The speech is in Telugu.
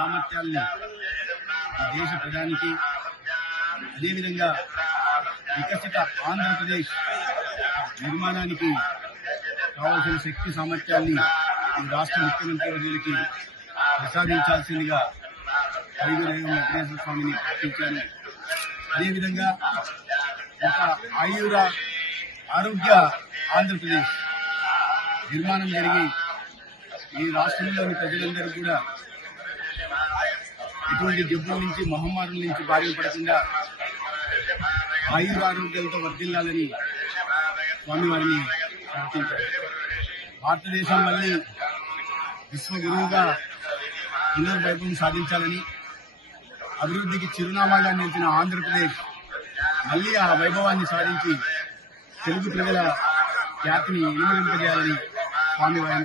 సామర్థ్యాల్ని దేశ ప్రధానికి అదేవిధంగా వికసిత ఆంధ్రప్రదేశ్ నిర్మాణానికి కావాల్సిన శక్తి సామర్థ్యాన్ని ఈ రాష్ట్ర ముఖ్యమంత్రి వర్యులకి ప్రసాదించాల్సిందిగా ఐదురేవ వెంకటేశ్వర స్వామిని ప్రకటించాను అదేవిధంగా ఒక ఆయుర ఆరోగ్య ఆంధ్రప్రదేశ్ నిర్మాణం జరిగి ఈ రాష్ట్రంలోని ప్రజలందరూ కూడా ఇటువంటి జబ్బుల నుంచి మహమ్మారుల నుంచి బారిన పడకుండా ఆయుర ఆరోగ్యాలతో వర్ధిల్లాలని స్వామివారిని ప్రార్థించారు భారతదేశం మళ్ళీ విశ్వగురువుగా పునర్వైభవం సాధించాలని అభివృద్ధికి చిరునామాగా నిలిచిన ఆంధ్రప్రదేశ్ మళ్ళీ ఆ వైభవాన్ని సాధించి తెలుగు ప్రజల ఖ్యాతిని ఇనుమరింపజేయాలని స్వామివారిని